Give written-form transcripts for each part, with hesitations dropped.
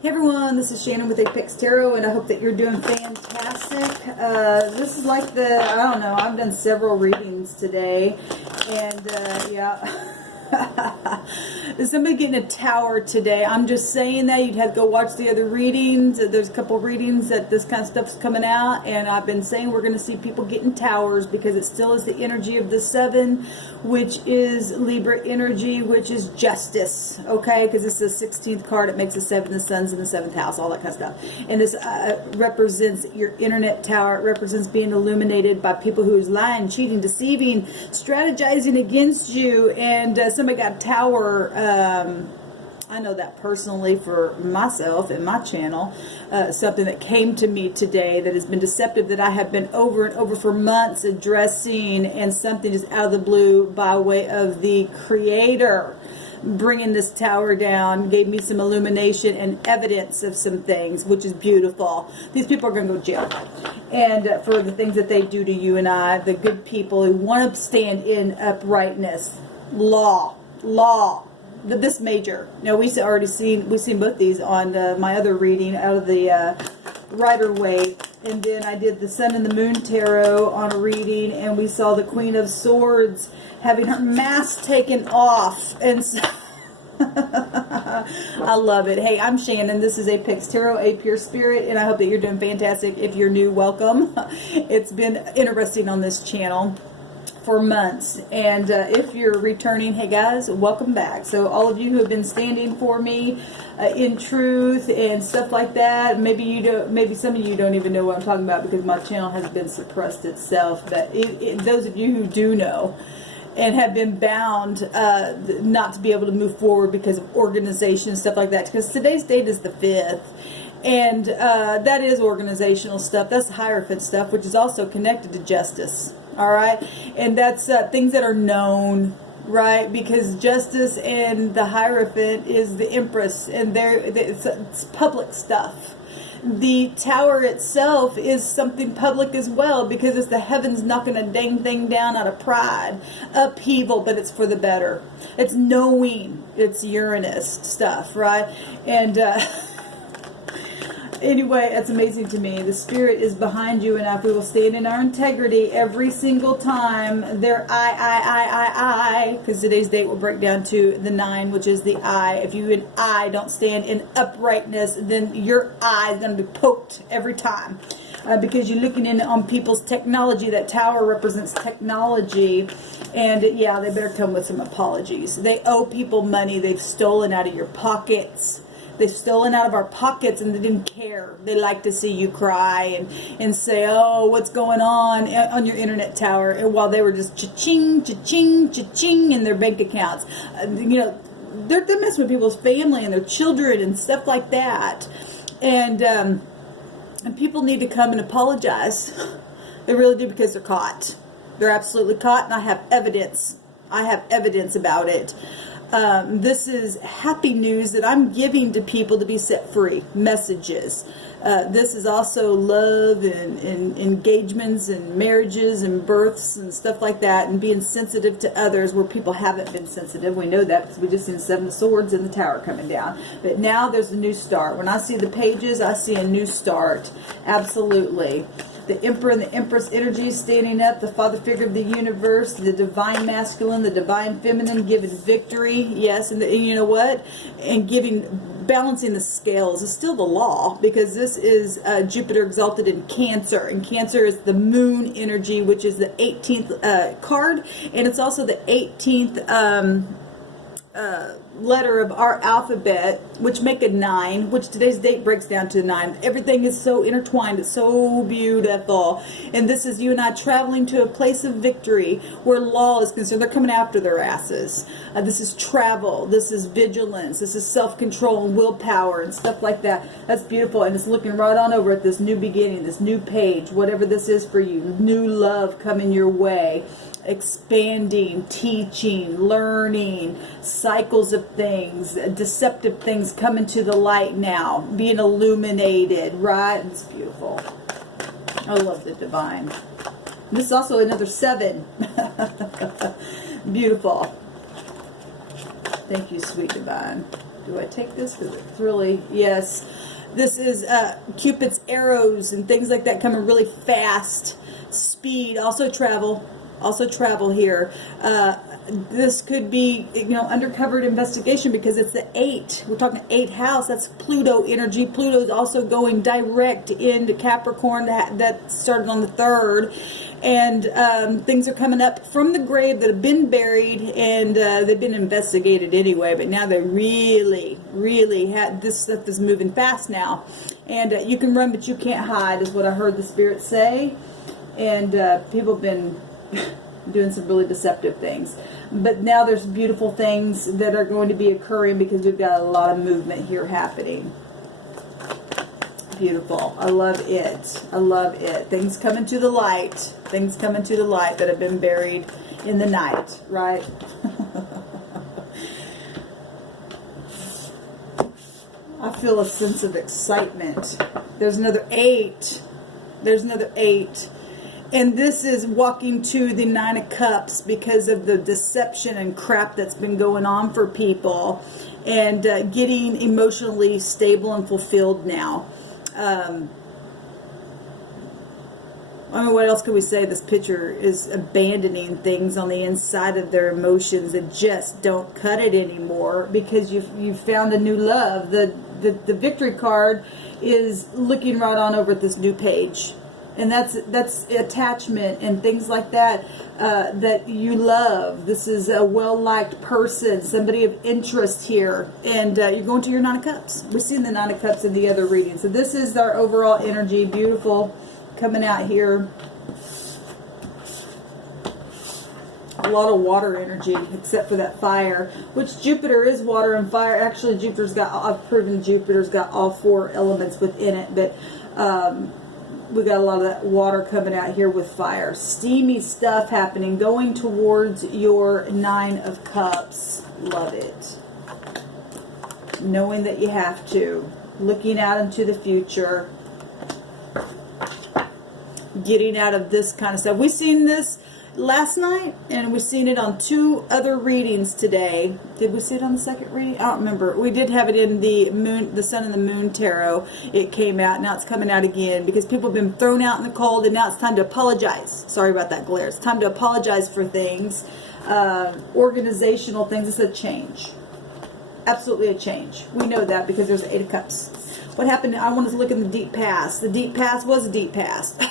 Hey everyone, this is Shannon with Apex Tarot, and I hope that you're doing fantastic. This is like I don't know, I've done several readings today, and yeah. Is somebody getting a tower today? I'm just saying that. You'd have to go watch the other readings. There's a couple readings that this kind of stuff's coming out, and I've been saying we're going to see people getting towers because it still is the energy of the 7, which is Libra energy, which is justice, okay? Because it's the 16th card. It makes a 7, the sun's in the 7th house, all that kind of stuff. And this represents your internet tower. It represents being illuminated by people who's lying, cheating, deceiving, strategizing against you, and somebody got a tower. I know that personally for myself and my channel. Something that came to me today that has been deceptive, that I have been over and over for months addressing, and something is out of the blue by way of the Creator bringing this tower down, gave me some illumination and evidence of some things, which is beautiful. These people are going to go to jail, and for the things that they do to you and I, the good people who want to stand in uprightness, law. This major. You know, we've seen both these on my other reading out of the Rider Waite, and then I did the Sun and the Moon Tarot on a reading, and we saw the Queen of Swords having her mask taken off, and so I love it. Hey, I'm Shannon. This is Apex Tarot, a pure spirit, and I hope that you're doing fantastic. If you're new, welcome. It's been interesting on this channel for months, and if you're returning, hey guys, welcome back. So all of you who have been standing for me in truth and stuff like that, maybe some of you don't even know what I'm talking about because my channel has been suppressed itself, but those of you who do know and have been bound not to be able to move forward because of organization and stuff like that, because today's date is the 5th, and that is organizational stuff. That's Hierophant stuff, which is also connected to justice. All right, and that's things that are known, right? Because justice and the Hierophant is the Empress, and it's public stuff. The tower itself is something public as well, because it's the heavens knocking a dang thing down out of pride, upheaval, but it's for the better. It's knowing. It's Uranus stuff, right? And anyway, that's amazing to me. The Spirit is behind you, and if we will stand in our integrity every single time, their I, because today's date will break down to the 9, which is the I. If you and I don't stand in uprightness, then your eye is going to be poked every time. Because you're looking in on people's technology. That tower represents technology, and yeah, they better come with some apologies. They owe people money. They've stolen out of your pockets. They've stolen out of our pockets, and they didn't care. They like to see you cry and say, oh, what's going on your internet tower, and while they were just cha-ching, cha-ching, cha-ching in their bank accounts. You know, they're messing with people's family and their children and stuff like that. And people need to come and apologize. They really do, because they're caught. They're absolutely caught, and I have evidence. I have evidence about it. This is happy news that I'm giving to people to be set free. Messages. This is also love and engagements and marriages and births and stuff like that, and being sensitive to others where people haven't been sensitive. We know that because we just seen the 7 of Swords and the Tower coming down. But now there's a new start. When I see the pages, I see a new start. Absolutely. The Emperor and the Empress energy standing up, the father figure of the universe, the divine masculine, the divine feminine, giving victory, yes, and you know what? And balancing the scales is still the law, because this is Jupiter exalted in Cancer, and Cancer is the moon energy, which is the 18th card, and it's also the 18th letter of our alphabet, which make a 9, which today's date breaks down to 9. Everything is so intertwined. It's so beautiful. And this is you and I traveling to a place of victory where law is concerned. They're coming after their asses. This is travel. This is vigilance. This is self-control and willpower and stuff like that. That's beautiful. And it's looking right on over at this new beginning, this new page, whatever this is for you. New love coming your way. Expanding, teaching, learning, cycles of things, deceptive things coming to the light now, being illuminated, right? It's beautiful. I love the divine. This is also another 7. Beautiful. Thank you, sweet divine. Do I take this? Because it's really, yes. This is Cupid's arrows and things like that coming really fast. Speed, also travel here. This could be, undercover investigation because it's the 8. We're talking 8th house. That's Pluto energy. Pluto's also going direct into Capricorn. That started on the 3rd. And things are coming up from the grave that have been buried, and they've been investigated anyway. But now they really this stuff is moving fast now. And you can run, but you can't hide, is what I heard the Spirit say. And people have been doing some really deceptive things. But now there's beautiful things that are going to be occurring because we've got a lot of movement here happening. Beautiful. I love it. I love it. Things coming to the light. Things coming to the light that have been buried in the night, right? I feel a sense of excitement. There's another 8. There's another 8. And this is walking to the 9 of Cups because of the deception and crap that's been going on for people, and getting emotionally stable and fulfilled now. I mean, what else can we say? This picture is abandoning things on the inside of their emotions that just don't cut it anymore because you've found a new love. The victory card is looking right on over at this new page. And that's attachment and things like that that you love. This is a well-liked person, somebody of interest here. And you're going to your 9 of Cups. We've seen the 9 of Cups in the other reading. So this is our overall energy. Beautiful coming out here. A lot of water energy, except for that fire, which Jupiter is water and fire. Actually, I've proven Jupiter's got all 4 elements within it, but we got a lot of that water coming out here with fire. Steamy stuff happening, going towards your 9 of Cups. Love it. Knowing that you have to. Looking out into the future. Getting out of this kind of stuff. We've seen this last night, and we've seen it on 2 other readings today. Did we see it on the second reading? I don't remember. We did have it in the Sun and the Moon Tarot. It came out. Now it's coming out again because people have been thrown out in the cold, and now it's time to apologize. Sorry about that glare. It's time to apologize for things, organizational things. It's a change. Absolutely a change. We know that because there's 8 of Cups. What happened? I wanted to look in the deep past. The deep past was a deep past.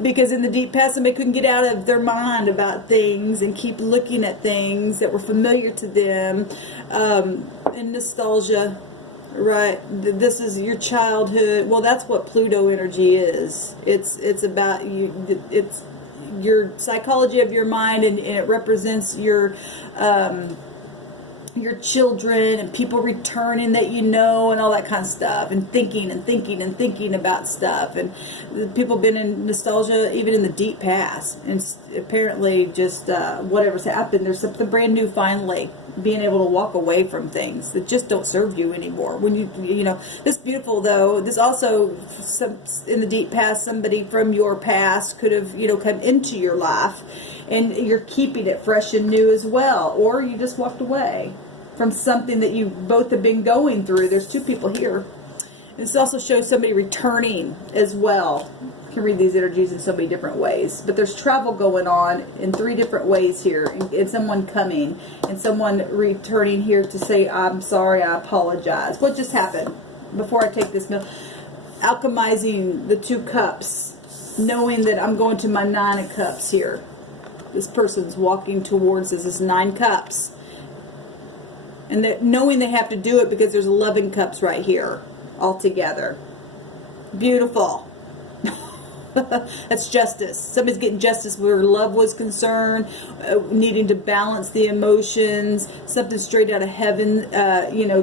Because in the deep past, somebody couldn't get out of their mind about things and keep looking at things that were familiar to them. And nostalgia, right? This is your childhood. Well, that's what Pluto energy is. It's about you. It's your psychology of your mind, and it represents your children and people returning that and all that kind of stuff, and thinking about stuff. And people have been in nostalgia even in the deep past, and apparently just whatever's happened, there's something brand new finally, being able to walk away from things that just don't serve you anymore. When this beautiful though, this also in the deep past, somebody from your past could have come into your life, and you're keeping it fresh and new as well, or you just walked away from something that you both have been going through. There's 2 people here. This also shows somebody returning as well. You can read these energies in so many different ways. But there's travel going on in 3 different ways here. And someone coming. And someone returning here to say, I'm sorry, I apologize. What just happened? Before I take this, alchemizing the 2 cups. Knowing that I'm going to my 9 of Cups here. This person's walking towards this 9 cups. And that knowing they have to do it because there's 11 cups right here all together. Beautiful. That's justice. Somebody's getting justice where love was concerned, needing to balance the emotions. Something straight out of heaven,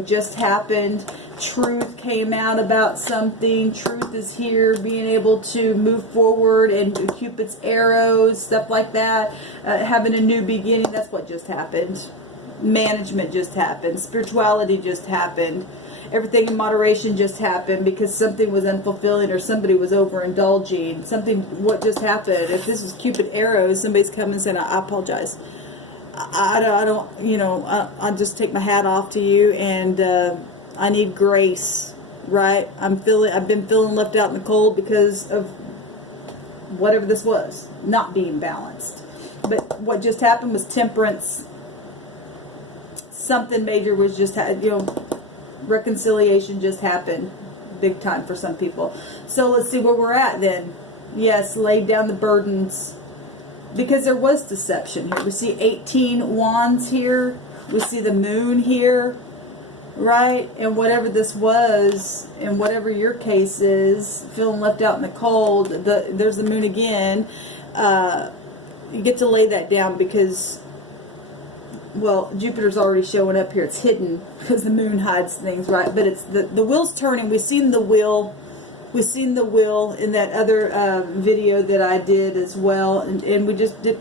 just happened. Truth came out about something. Truth is here, being able to move forward, and Cupid's arrows, stuff like that. Having a new beginning. That's what just happened. Management just happened. Spirituality just happened. Everything in moderation just happened because something was unfulfilling or somebody was overindulging. What just happened? If this is Cupid arrows, somebody's coming and saying, I apologize. I don't, you know, I just take my hat off to you, and I need grace, right? I've been feeling left out in the cold because of whatever this was, not being balanced. But what just happened was temperance. Something major was just, you know, reconciliation just happened big time for some people. So let's see where we're at then. Yes, lay down the burdens, because there was deception here. We see 18 wands here. We see the moon here, right? And whatever this was, and whatever your case is, feeling left out in the cold, there's the moon again. You get to lay that down because, well, Jupiter's already showing up here. It's hidden because the moon hides things, right? But it's the wheel's turning. We've seen the wheel. We've seen the wheel in that other video that I did as well. And we just did,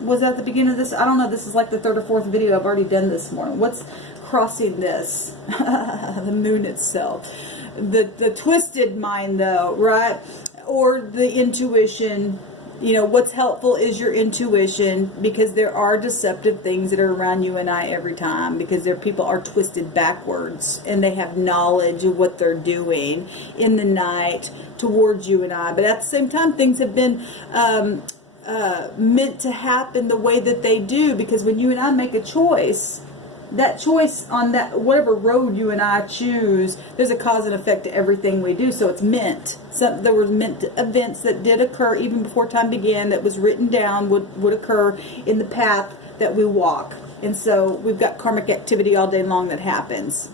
was that the beginning of this? I don't know. This is like the third or fourth video I've already done this morning. What's crossing this? The moon itself. The twisted mind, though, right? Or the intuition. You know, what's helpful is your intuition, because there are deceptive things that are around you and I every time, because people are twisted backwards and they have knowledge of what they're doing in the night towards you and I. But at the same time, things have been meant to happen the way that they do, because when you and I make a choice, that choice on that whatever road you and I choose, there's a cause and effect to everything we do. So it's meant. There were meant events that did occur even before time began, that was written down would occur in the path that we walk. And so we've got karmic activity all day long that happens.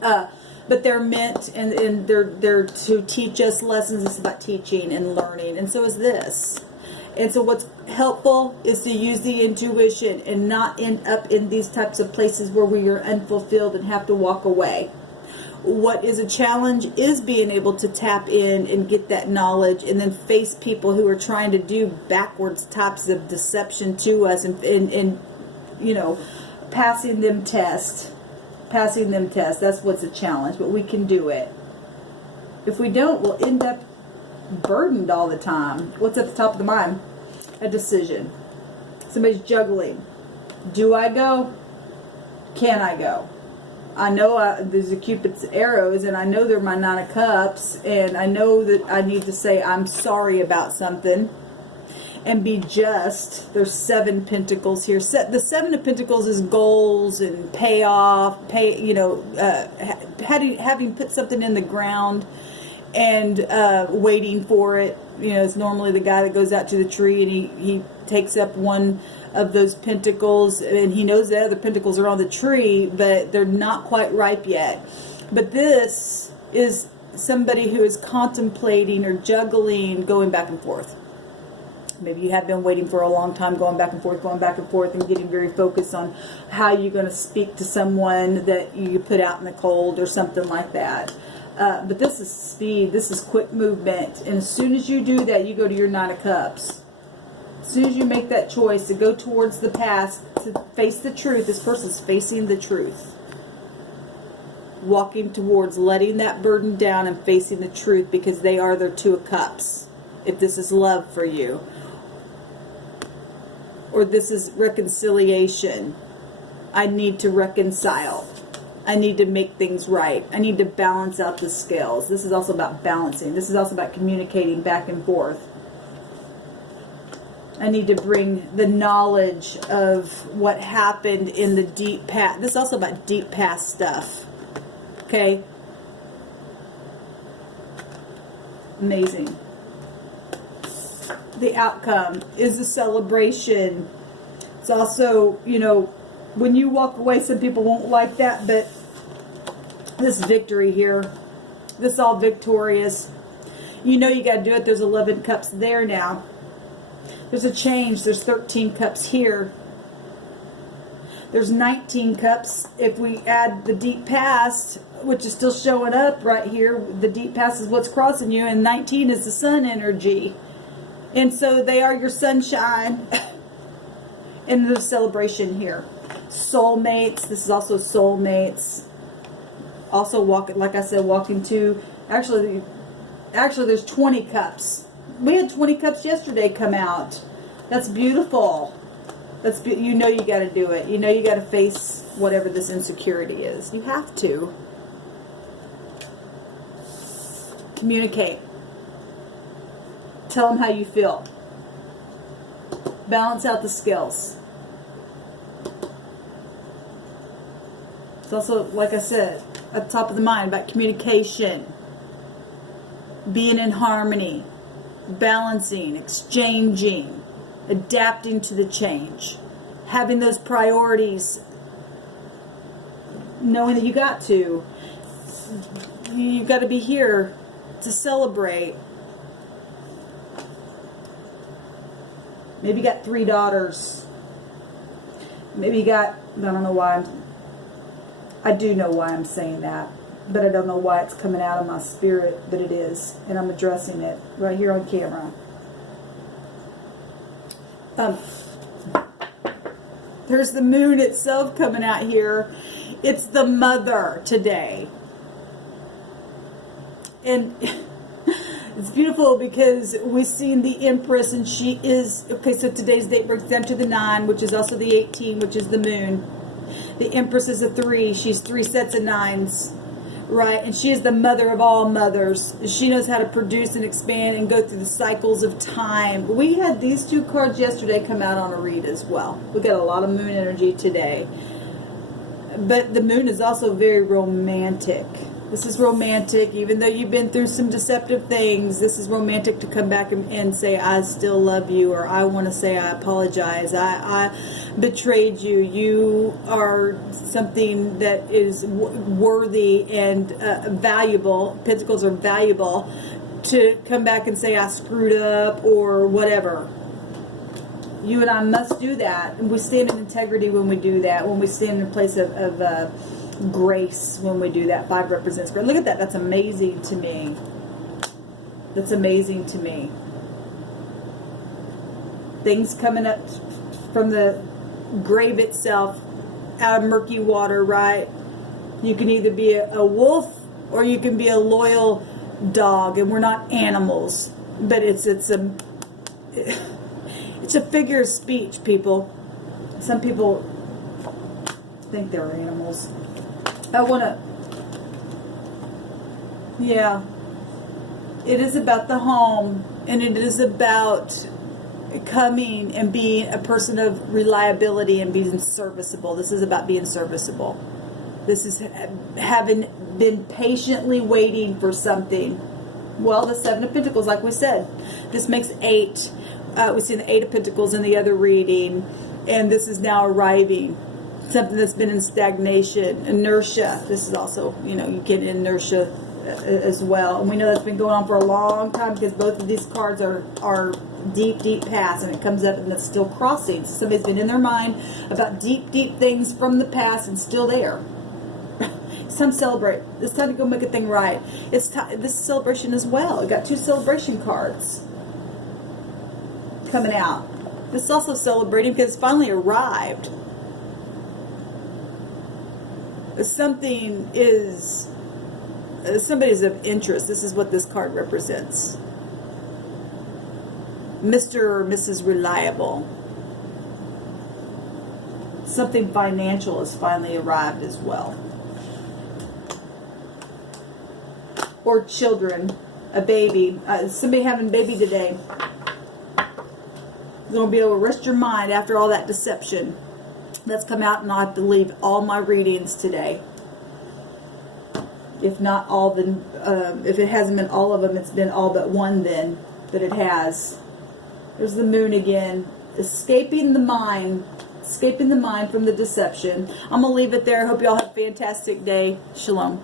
But they're meant, and they're to teach us lessons. It's about teaching and learning, and so is this. And so what's helpful is to use the intuition and not end up in these types of places where we are unfulfilled and have to walk away. What is a challenge is being able to tap in and get that knowledge, and then face people who are trying to do backwards types of deception to us, and you know, passing them test. That's what's a challenge, but we can do it. If we don't, we'll end up burdened all the time. What's at the top of the mind? A decision. Somebody's juggling. Do I go? Can I go? I know there's a Cupid's arrows, and I know they're my 9 of Cups, and I know that I need to say I'm sorry about something and be just. There's 7 Pentacles here. The 7 of Pentacles is goals and payoff, you know, having put something in the ground and waiting for it. You know, it's normally the guy that goes out to the tree and he takes up one of those pentacles, and he knows the other pentacles are on the tree, but they're not quite ripe yet. But this is somebody who is contemplating or juggling, going back and forth. Maybe you have been waiting for a long time, going back and forth, and getting very focused on how you're going to speak to someone that you put out in the cold or something like that. But this is speed. This is quick movement. And as soon as you do that, you go to your 9 of Cups. As soon as you make that choice to go towards the past, to face the truth, this person's facing the truth. Walking towards letting that burden down and facing the truth, because they are their 2 of Cups. If this is love for you, or this is reconciliation, I need to reconcile. I need to make things right. I need to balance out the scales. This is also about balancing. This is also about communicating back and forth. I need to bring the knowledge of what happened in the deep past. This is also about deep past stuff. Okay? Amazing. The outcome is a celebration. It's also, you know, when you walk away, some people won't like that, but this victory here, this is all victorious. You know you got to do it. There's 11 cups there now. There's a change. There's 13 cups here. There's 19 cups if we add the deep past, which is still showing up right here. The deep past is what's crossing you, and 19 is the sun energy. And so they are your sunshine. And the celebration here. Soulmates. This is also soulmates. Also walking, like I said, walking to, actually there's 20 cups. We had 20 cups yesterday come out. That's beautiful. You know you got to do it. You know you got to face whatever this insecurity is. You have to. Communicate. Tell them how you feel. Balance out the scales. It's also, like I said, at the top of the mind about communication. Being in harmony. Balancing. Exchanging. Adapting to the change. Having those priorities. Knowing that you got to. You've got to be here to celebrate. Maybe you got 3 daughters. Maybe you got, I don't know why I do know why I'm saying that, but I don't know why it's coming out of my spirit, but it is, and I'm addressing it right here on camera. There's the moon itself coming out here. It's the mother today. And it's beautiful because we've seen the Empress, and she is, okay, so today's date breaks down to the 9, which is also the 18, which is the moon. The Empress is a 3. She's 3 sets of 9s, right? And she is the mother of all mothers. She knows how to produce and expand and go through the cycles of time. We had these 2 cards yesterday come out on a read as well. We got a lot of moon energy today. But the moon is also very romantic. This is romantic, even though you've been through some deceptive things. This is romantic to come back and say, I still love you, or I want to say I apologize. I betrayed you. You are something that is worthy and valuable. Pentacles are valuable to come back and say I screwed up or whatever. You and I must do that. And we stand in integrity when we do that. When we stand in a place of grace when we do that. 5 represents grace. Look at that. That's amazing to me. That's amazing to me. Things coming up from the grave itself out of murky water, right? You can either be a wolf or you can be a loyal dog, and we're not animals, but it's a figure of speech, people. Some people think they're animals. I want to, yeah, it is about the home, and it is about coming and being a person of reliability and being serviceable. This is about being serviceable. This is having been patiently waiting for something. Well, the 7 of Pentacles, like we said, this makes 8. We see the 8 of Pentacles in the other reading, and this is now arriving. Something that's been in stagnation, inertia. This is also, you get inertia as well. And we know that's been going on for a long time because both of these cards are deep, deep past, and it comes up and it's still crossing. So somebody's been in their mind about deep, deep things from the past and still there. It's time to celebrate. It's time to go make a thing right. It's time. This is celebration as well. We got 2 celebration cards coming out. This is also celebrating because it's finally arrived. Somebody's of interest. This is what this card represents. Mr. or Mrs. Reliable. Something financial has finally arrived as well. Or children, a baby. Somebody having a baby today. You're going to be able to rest your mind after all that deception that's come out, and I'll have to leave all my readings today. If not all, then if it hasn't been all of them, it's been all but one then that it has. There's the moon again. Escaping the mind from the deception. I'm going to leave it there. I hope you all have a fantastic day. Shalom.